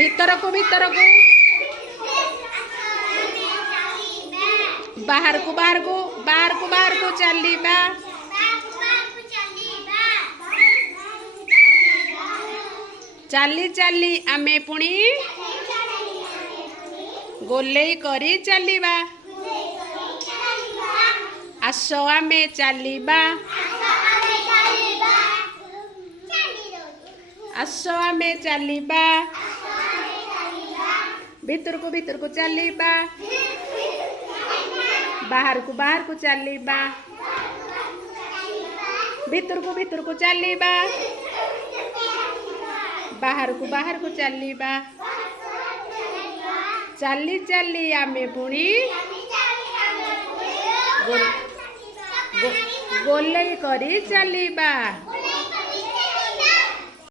भीतर को बाहर को चलिबा चाली चाली आमे पुणी गोलेई करी चलिबा आस आमे चलिबा आस आमे चलिबा भीतर को चलिबा बाहर को चलिबा भीतर को चलिबा बाहर को चलिबा चाली चाली आमे पुणी गोलेई करी चलिबा।